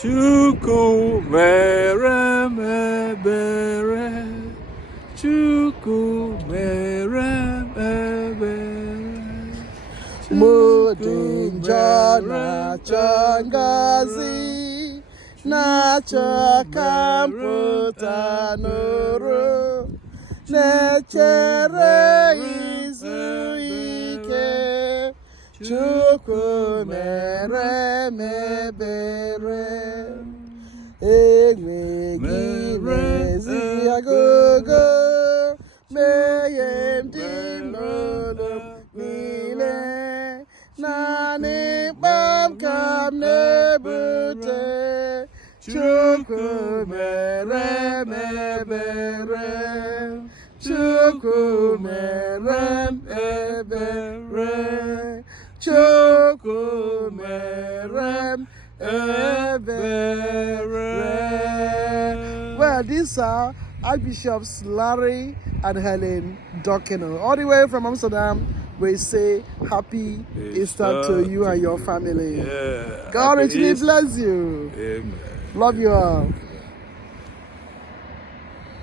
Chukwu mere m ebere. Chukwu mere m ebere. Mụdị njọ na-achọ ngọzi, na-achọ ka m pụta n'ụrụ, na-echere izu ike. Chukwu mere m ebere. Enweghị ezi agụgụ, meghe m dị n'ụlọ niile. Naanị mkpam ka m na-ebute. Chukwu mere m ebere. Chukwu mere m ebere. Chukwu mere m ebere. Well, these are Archbishops Larry and Helen Dokino. All the way from Amsterdam, we say happy Easter to you and your family. Yeah. God Happy richly Easter. bless you. Amen. Love you all.